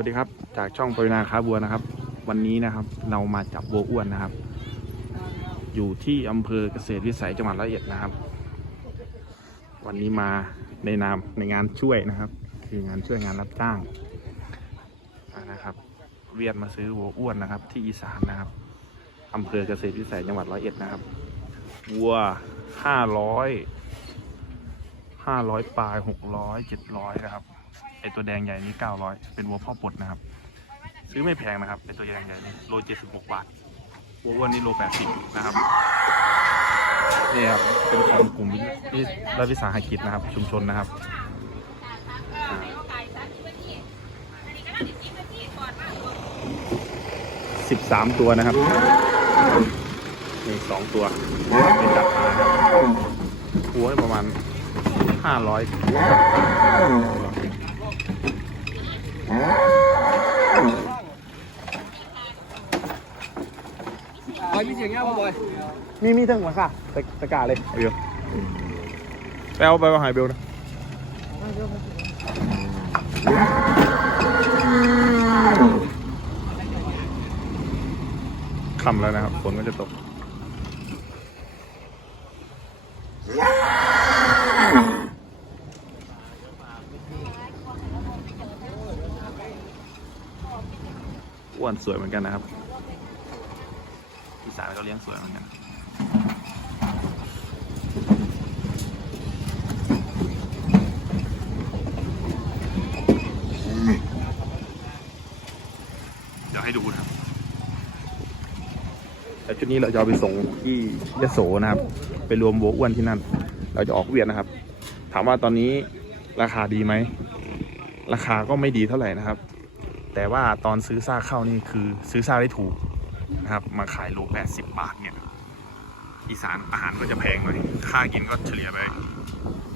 วัสดีครับ จากช่องปรินาค้าบัวนะครับ วันนี้นะครับเรามาจับวัวอ้วนนะครับ อยู่ที่อำเภอเกษตรวิสัยจังหวัดร้อยเอ็ดนะครับ วันนี้มาในนามในงานช่วยนะครับ คืองานช่วยงานรับจ้างนะครับ เวียนมาซื้อวัวอ้วนนะครับ ที่อีสานนะครับอำเภอเกษตรวิสัยจังหวัดร้อยเอ็ดนะครับวัวห้าร้อยห้าร้อยปลายหกร้อยเจ็ดร้อยนะครับ ไอตัวแดงใหญ่นี้เก้าร้อยเป็นวัวพ่อปลดนะครับ ซื้อไม่แพงนะครับไอตัวแดงใหญ่นี้โลเจ็ดสิบาทวัวอ้วนนี่โลแปดสิบนะครับนี่ครับเป็นของกลุ่มนี่รัฐวิสาหกิจนะครับ ชุมชนนะครับสิบสามตัวนะครับนี่สองตัวเป็นจับมาครับวัวประมาณห้าร้อย บอยมีเสียงเงี้ยป่ะบอยมีมีทั้งหมดค่ะตะตะกร้าเลยไอเบลไปเอาไปเอาหายเบลนะคำแล้วนะครับฝนก็จะตก อนสวยเหมือนกันนะครับอีสานก็เลี้ยงสวยเหมือนกันเดี๋ยวให้ดูนะครับแต่ชุดนี้เราจะเอาไปส่งที่ยะโสนะครับ ไปรวมวัวอ้วนที่นั่น เราจะออกเวียนนะครับ ถามว่าตอนนี้ราคาดีไหม ราคาก็ไม่ดีเท่าไหร่นะครับ แต่ว่าตอนซื้อซากเข้านี่คือซื้อซากได้ถูกนะครับ มาขายโล80บาทเนี่ยอีสานอาหารก็จะแพงหน่อยค่ากินก็เฉลี่ยไป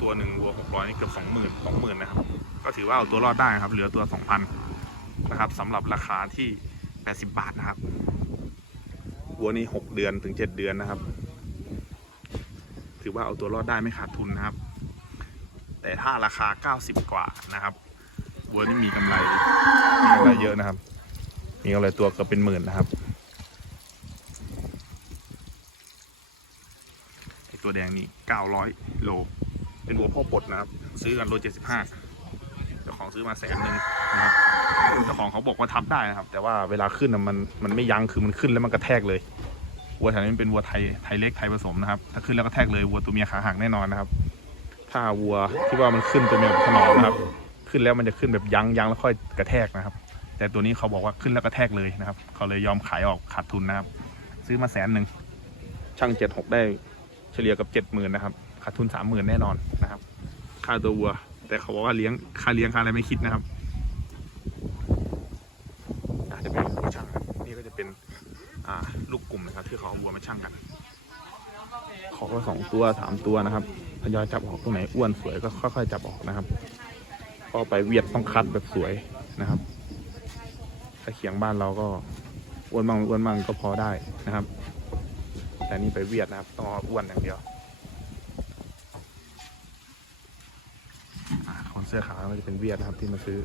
ตัวหนึ่งวัว600นี่เกือบ20,000 20,000นะครับ ก็ถือว่าเอาตัวรอดได้ครับ เหลือตัว2,000นะครับสำหรับราคาที่80บาทนะครับ วัวนี้6เดือนถึง7เดือนนะครับ ถือว่าเอาตัวรอดได้ไม่ขาดทุนนะครับ แต่ถ้าราคา90กว่านะครับ วัวนี่มีกำไรมีกำไรเยอะนะครับ มีกำไรตัวเกือบเป็นหมื่นนะครับไอตัวแดงนี่900โล เป็นวัวพ่อปลดนะครับ ซื้อกันโล75เจ้าของซื้อมาแสนหนึ่งนะครับเจ้าของเขาบอกว่าทับได้นะครับ แต่ว่าเวลาขึ้นนะมันมันไม่ยั้งคือมันขึ้นแล้วมันกระแทกเลยวัวแถวนี้เป็นวัวไทยไทยเล็กไทยผสมนะครับ ถ้าขึ้นแล้วกระแทกเลยวัวตัวเมียขาหักแน่นอนนะครับ ถ้าวัวที่ว่ามันขึ้นตัวเมียถนอมนะครับ ขึ้นแล้วมันจะขึ้นแบบยั้งยั้งแล้วค่อยกระแทกนะครับ แต่ตัวนี้เขาบอกว่าขึ้นแล้วกระแทกเลยนะครับ เขาเลยยอมขายออกขาดทุนนะครับ ซื้อมาแสนหนึ่งช่างเจ็ดหกได้เฉลี่ยกับเจ็ดหมื่นนะครับขาดทุนสามหมื่นแน่นอนนะครับ ค่าตัววัว แต่เขาบอกว่าเลี้ยงค่าเลี้ยงค่าอะไรไม่คิดนะครับจะเป็นวัวช่างครับนี่ก็จะเป็นลูกกลุ่มนะครับที่เขาเอาวัวมาช่างกันขอก็สองตัวสามตัวนะครับทยอยจับออกตรงไหนอ้วนสวยก็ค่อยๆจับออกนะครับ ก็ไปเวียดต้องคัดแบบสวยนะครับ ถ้าเขียงบ้านเราก็อ้วนมั่งอ้วนมั่งก็พอได้นะครับ แต่นี่ไปเวียดนะครับ ต้องอ้วนอย่างเดียวอ่าคนเสื้อขาวมันจะเป็นเวียดนะครับที่มาซื้อ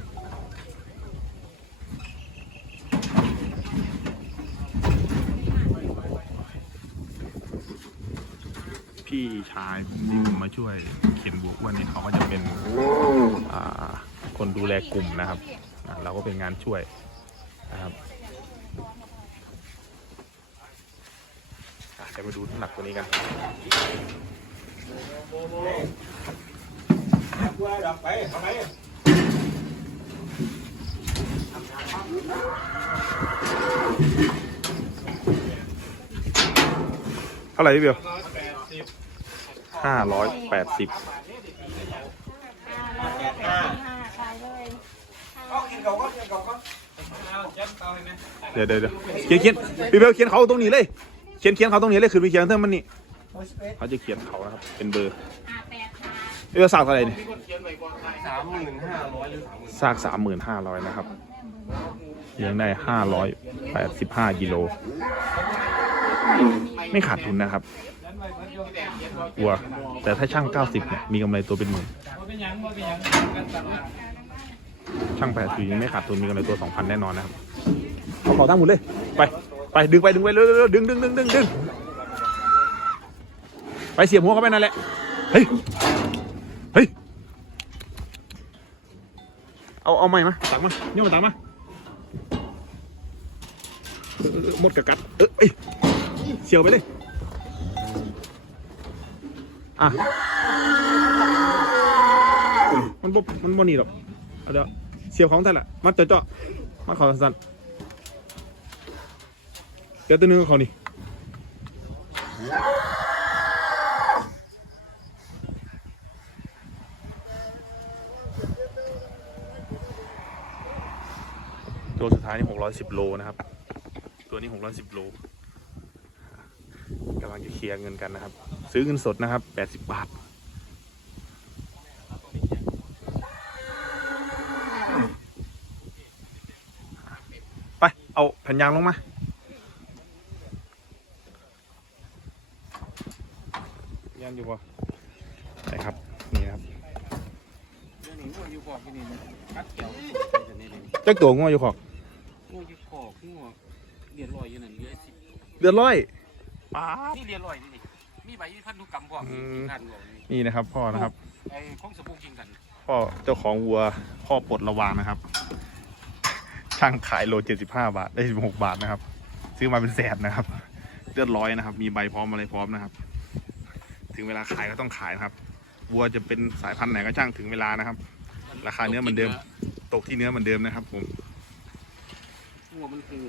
พี่ชายผมที่ผมมาช่วยเขียนบวกอ้วนเนี่ยเขาก็จะเป็นอ่าคนดูแลกลุ่มนะครับอ่าเราก็เป็นงานช่วยนะครับอะเดี๋ยวมาดูน้ำหนักตัวนี้กันเท่าไหร่พี่เบล ห้าร้อยแปดสิบเดี๋ยวเดี๋ยวเดี๋ยวเขียนเขียนพี่เบลเขียนเขาตรงนี้เลย เขียนเขียนเขาตรงนี้เลยคือพี่เขียนเท่ามันนี่เขาจะเขียนเขานะครับ เป็นเบอร์พี่เบลสากเท่าไร่นี่สามหมื่นห้าร้อยหรือสามหมื่นซากสามหมื่นห้าร้อยนะครับเลี้ยงได้ห้าร้อยแปดสิบห้ากิโล ไม่ขาดทุนนะครับ วัว แต่ถ้าช่างเก้าสิบเนี่ยมีกำไรตัวเป็นหมื่นช่างแปดสีไม่ขาดทุนมีกำไรตัวสองพันแน่นอนนะครับเอาขอตั้งหมุนเลย ไป ไปดึงไปดึงไปเร็วๆๆดึงดึงดึงดึงดึงไปเสียบหัวเข้าไปนั่นแหละ เฮ้ย เฮ้ย เอาเอาใหม่มาตักมาเนี่ยมาตักมาหมดกระกัด เออเอ้ยเสียวไปเลย อะ มันบ่มันบ่หนีหรอกเอาเดี๋ยวเสียบของท่านละมัดเจาะเจาะมัดเขอสั้นๆเดี๋ยวตัวหนึงเขานี่ตัวสุดท้ายนี่หกร้อยสิบโลนะครับ ตัวนี้หกร้อยสิบโลกำลังจะเคลียร์เงินกันนะครับ ซื้อเงินสดนะครับแปดสิบบาท ไป เอาแผ่นยางลงมา ยางอยู่ป่ะไหนครับ นี่ครับเดี๋ยวนี้งัวอยู่ขอบที่นี่นะกัดเกี่ยวจะนี่เลยจักตัวง้ออยู่ขอกงัวอยู่ขอบงัวเรียนลอยอยู่นั่นเหลือสิบเดือดร้อยป้าบนี่เรียนลอยนี่นี่มี ใบพันธุกรรมพร้อมอืมการงัวนี่นี่นะครับพ่อนะครับ ไอ้ของสบู่กินกันพ่อเจ้าของวัวพ่อปลดระวางนะครับ ช่างขายโลเจ็ดสิบห้าบาทได้สิบหกบาทนะครับ ซื้อมาเป็นแสนนะครับเลือดร้อยนะครับ มีใบพร้อมอะไรพร้อมนะครับ ถึงเวลาขายก็ต้องขายนะครับวัวจะเป็นสายพันธุ์ไหนก็ช่างถึงเวลานะครับ ราคาเนื้อเหมือนเดิม ตกที่เนื้อเหมือนเดิมนะครับ ผมงัวมันคือ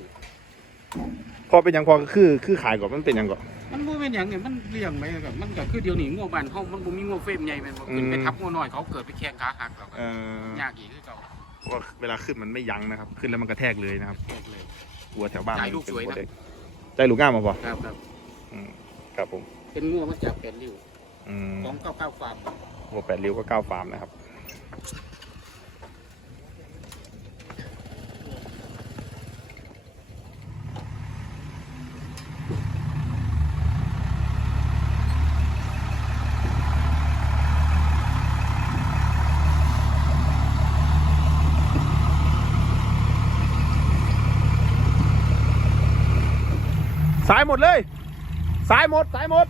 พอเป็นอย่างพอก็คือคือขายก่อนมันเป็นอย่างก่อน มันบ่เป็นหยังเนี่ยมันเลี้ยงไปกับมันก็คือเดี๋ยวนี้งัวบ้านเฮามันบ่มีงัวเฟรมใหญ่แม่นบ่ขึ้นไปอืมทับงัวน้อยเขาเกิดไปแข่งขาหักแล้วก็เอ่อยากอีกคือเก่าว่าเวลาขึ้นมันไม่ยั้งนะครับ ขึ้นแล้วมันกระแทกเลยนะครับแข่งเลย วัวแถวบ้านใจลูกสวยนะ ใจลูกง่ามมาปะครับครับอืมครับผมเป็นงัวมาจากแปดริ้วอืมของเก้าเก้าฟาร์ม วัวแปดริ้วก็เก้าฟาร์มนะครับ สายหมดเลย สายหมด สายหมด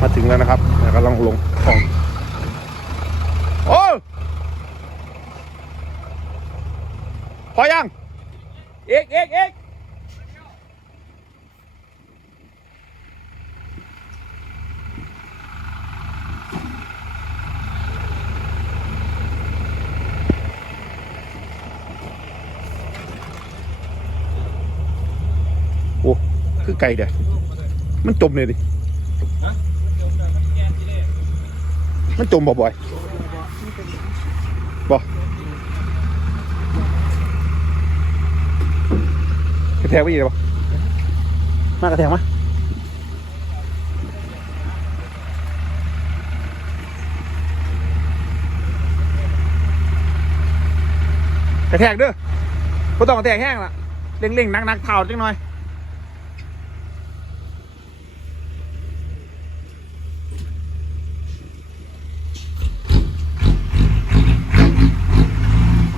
มาถึงแล้วนะครับเดี๋ยวก็ลองลงของโอ้พอยัง เอกเอกเอกโอ้ คือ ไก่เด้อมันจมเลยดิมันจมบ่บ่อยบ่กระแทกไปอีกบ่มากระแทกมากระแทกเด้อบ่ต้องกระแทกแห้งละเร่งๆนักๆเท่าจังหน่อย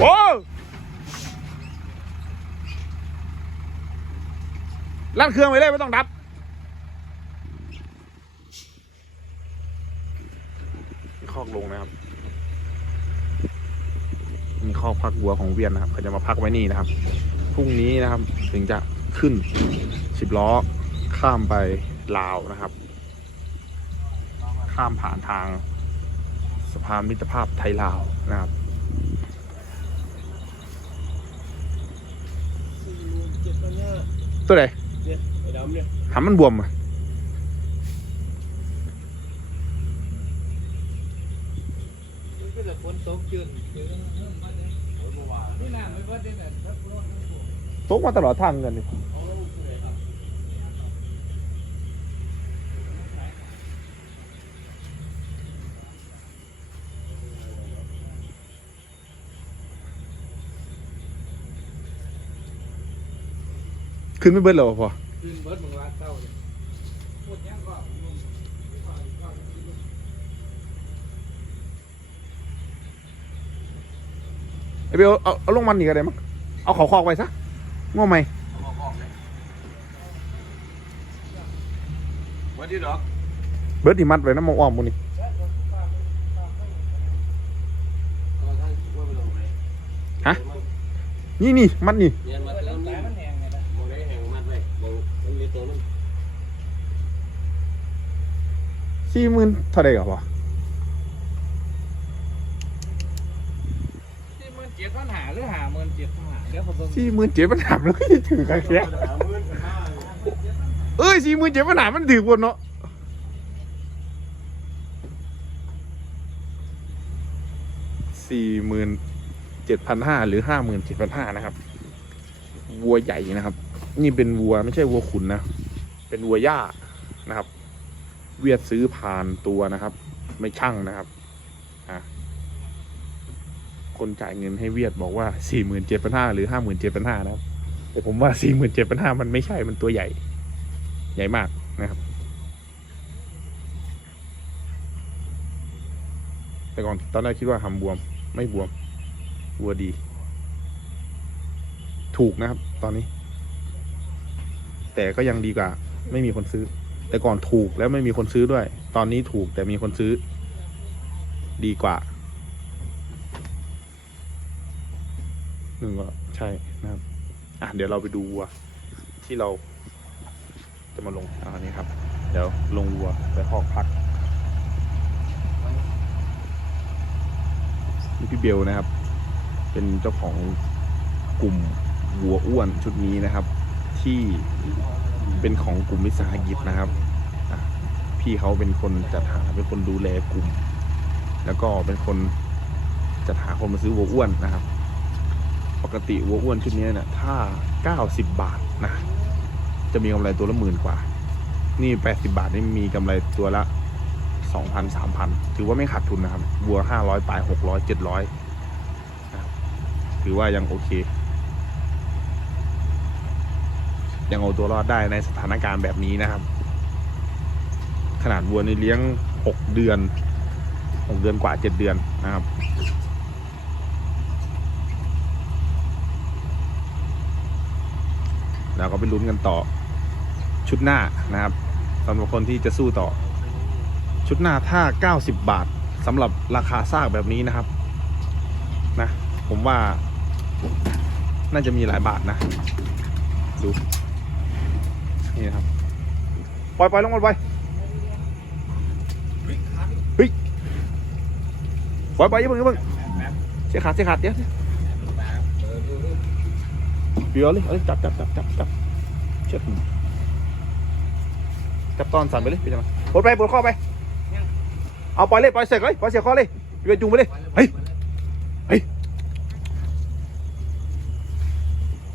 โอ้ ลั่นเครื่องไปเลยไม่ต้องดับ มีคอกลงนะครับ มีคอกพักวัวของเวียนนะครับเขาจะมาพักไว้นี่นะครับ พรุ่งนี้นะครับ ถึงจะขึ้นสิบล้อข้ามไปลาวนะครับ ข้ามผ่านทางสะพานมิตรภาพไทยลาวนะครับตัวไหนไอ้ดำเนี่ย หามันบวมอะตกมาตลอดทางเงินขึ้นไม่เบิดแล้วพอ ขึ้นเบิดมึงว่าเต้าเลยหมดยังก็ไอเบลเอาเอาลงมันนี่ก็ได้มั้งเอาเขาคอกไว้ซะง่วงไหมวันที่ดอกเบิร์ดที่มัดไว้น้ำมองอ้อมมูนี่นี่นี่มัดนี่เนี่ยมันเริ่มนี่มันแห้งไงล่ะบ่ได้แห้งมันไว้บ่มันมีตัวมัน สี่หมื่นเท่าไรกับพอที่หมื่นเจ็ดพันหาหรือหาหมื่นเจ็ดพันหาเดี๋ยวผมเบิ่งสี่หมื่นเจ็ดปัญหาแล้วก็จะถือกันแค่เอ้ยสี่หมื่นเจ็ดปัญหามันถือบนเนาะสี่หมื่นเจ็ดพันห้าหรือห้าหมื่นเจ็ดพันห้านะครับ วัวใหญ่นะครับ นี่เป็นวัวไม่ใช่วัวขุนนะ เป็นวัวย่านะครับ เวียดซื้อผ่านตัวนะครับ ไม่ช่างนะครับคนจ่ายเงินให้เวียดบอกว่าสี่หมื่นเจ็ดพันห้าหรือห้าหมื่นเจ็ดพันห้านะครับ แต่ผมว่าสี่หมื่นเจ็ดพันห้ามันไม่ใช่มันตัวใหญ่ ใหญ่มากนะครับ แต่ก่อนตอนแรกคิดว่าทำบวม ไม่บวมวัวดี ถูกนะครับ ตอนนี้ แต่ก็ยังดีกว่า ไม่มีคนซื้อ แต่ก่อนถูกแล้วไม่มีคนซื้อด้วย ตอนนี้ถูกแต่มีคนซื้อ ดีกว่าหนึ่งก็ใช่นะครับ อะเดี๋ยวเราไปดูวัวที่เราจะมาลงอันนี้ครับ เดี๋ยวลงวัวไปคอกพักนี่พี่เบลนะครับ เป็นเจ้าของกลุ่มวัวอ้วนชุดนี้นะครับ ที่ เป็นของกลุ่มวิสาหกิจนะครับพี่เขาเป็นคนจัดหาเป็นคนดูแลกลุ่ม แล้วก็เป็นคนจัดหาคนมาซื้อวัวอ้วนนะครับ ปกติวัวอ้วนชุดนี้เนี่ยถ้า 90 บาทนะจะมีกำไรตัวละหมื่นกว่า นี่ 80 บาทนี่มีกำไรตัวละ 2,000 3,000 ถือว่าไม่ขาดทุนนะครับวัว500ปลาย600 700นะครับถือว่ายังโอเค ยังเอาตัวรอดได้ในสถานการณ์แบบนี้นะครับ ขนาดวัวนี่เลี้ยง6เดือน6เดือนกว่า7เดือนนะครับแล้วก็ไปลุ้นกันต่อชุดหน้านะครับสำหรับคนที่จะสู้ต่อ ชุดหน้าถ้า 90 บาทสำหรับราคาซากแบบนี้นะครับนะผมว่าน่าจะมีหลายบาทนะ ดู นี่นะครับ ปล่อยปล่อยลงมาไปเฮ้ยปล่อยปล่อยยังเพิ่งยังเพิ่งเสียขาดเสียขาดเดี๋ยวเดี๋ยวเลยเอาเลยจับจับจับจับจับเชือกจับตอนสั่นไปเลยพี่จะมาปลดไปปลดข้อไป เอาปล่อยเลยปล่อยเสกเลยปล่อยเสียข้อเลยพี่ไปจูงไปเลยเฮ้ยเฮ้ย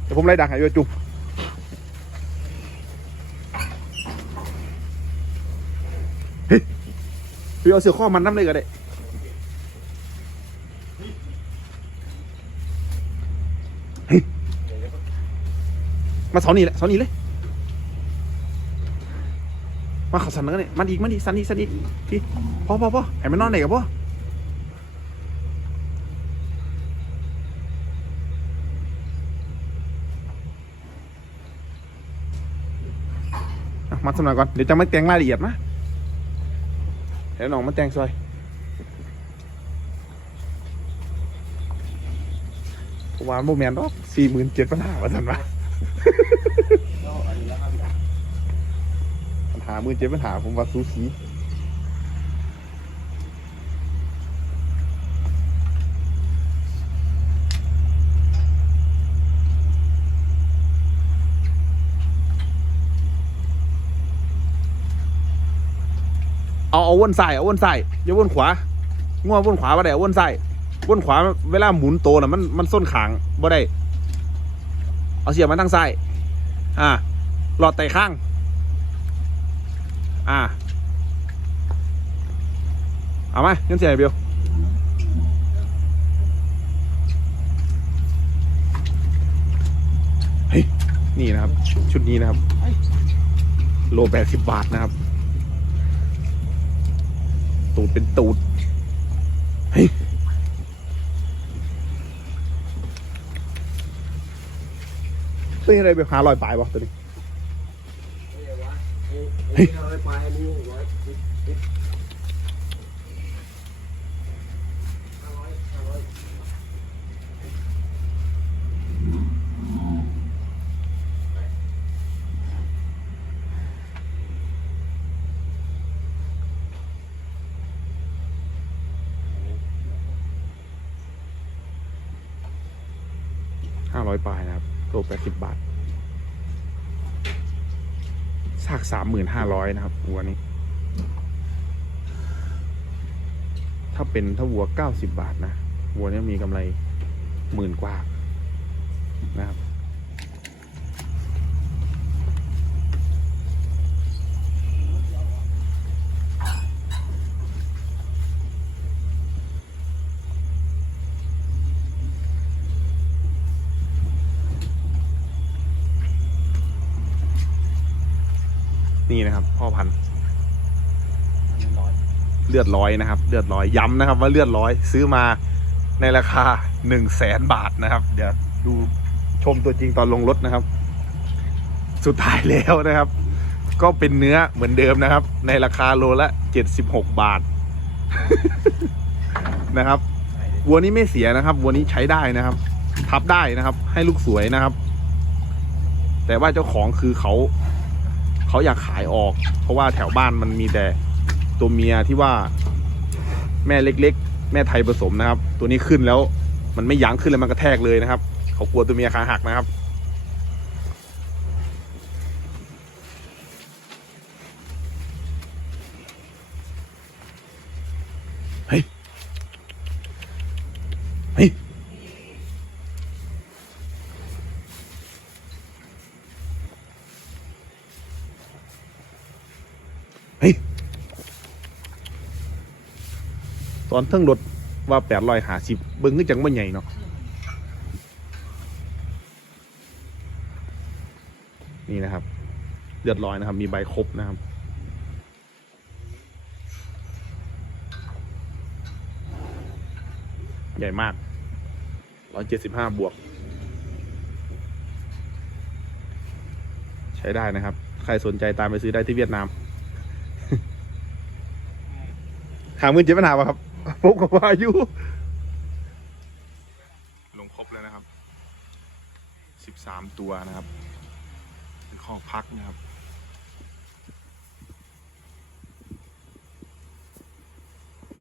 เดี๋ยวผมไล่ดักให้พี่ไปจูงเฮ้ย พี่เอาเสือข้อมันน้ำเลยก็ได้เฮ้ยมาเสานี่แหละเสานี่เลย มาขับสันแล้วเนี่ยมันอีกมันอีกสันอีกสันอีกพี่พ่อพ่อพ่อให้มันนอนไหนกับพ่อมัดสำหรับก่อน เดี๋ยวจะม่แต่งรายละเอียดนะ เดี๋ยวน้องมาแต่งซอยประมาณโมเมนต์รอบสี่หมื่นเจ็ดพันห้าวันสันวะปัญหามือเจ็บปัญหาผมว่าซูซี เอาเอาวนซ้ายเอาวนซ้ายอย่าวนขวาง่ววนขวาบ่ได้วนซ้ายวนขวาเวลาหมุนโตน่ะมันมันส้นขางบ่ได้เอาเสียบมาทางซ้ายอ่าหลอดไต่ข้าง อ่าเอาไหมงั้นเสียไหนเบเฮ้ยนี่นะครับ ชุดนี้นะครับ โลแปดสิบบาทนะครับ ตูดเป็นตูด เฮ้ยตัวนอะไรแบบหาลอยปลายวะตัวนี้ เฮ้ยเอาไปไปอันนี้ร้อยสิบสิบห้าร้อยห้าร้อย ห้าร้อยปลายนะครับ โลแปดสิบบาทซากสา มหมื่นห้าร้อยนะครับวัวนี้ ถ้าเป็นถ้าวัวเก้าสิบบาทนะวัวนี้มีกำไรหมื่นกว่านะครับ นี่นะครับ พ่อพันธุ์เลือดร้อยนะครับ เลือดร้อยย้ำนะครับ ว่าเลือดร้อยซื้อมาในราคาหนึ่งแสนบาทนะครับ เดี๋ยวดูชมตัวจริงตอนลงรถนะครับ สุดท้ายแล้วนะครับ ก็เป็นเนื้อเหมือนเดิมนะครับ ในราคาโลละเจ็ดสิบหกบาทนะครับวัวนี้ไม่เสียนะครับวัวนี้ใช้ได้นะครับ ทับได้นะครับ ให้ลูกสวยนะครับ แต่ว่าเจ้าของคือเขา เขาอยากขายออก เพราะว่าแถวบ้านมันมีแต่ตัวเมียที่ว่าแม่เล็ก ๆ แม่ไทยผสมนะครับ ตัวนี้ขึ้นแล้วมันไม่ยั้งขึ้นเลยมันกระแทกเลยนะครับ เขากลัวตัวเมียขาหักนะครับ เฮ้ย เฮ้ย เฮ้ย ต อนเทิงรถว่าแปดรอยหาสิบเบิ้งก็จังว่าใหญ่เนาะนี่นะครับเลือดลอยนะครับ มีใบครบนะครับใหญ่มากร้อยเจ็ดสิบห้าบวก ใช้ได้นะครับ ใครสนใจตามไปซื้อได้ที่เวียดนาม หามื่นเจ็ดปัญหาป่ะครับ พบกับวายุลงครบแล้วนะครับ 13 ตัวนะครับเป็นข้อพักนะครับ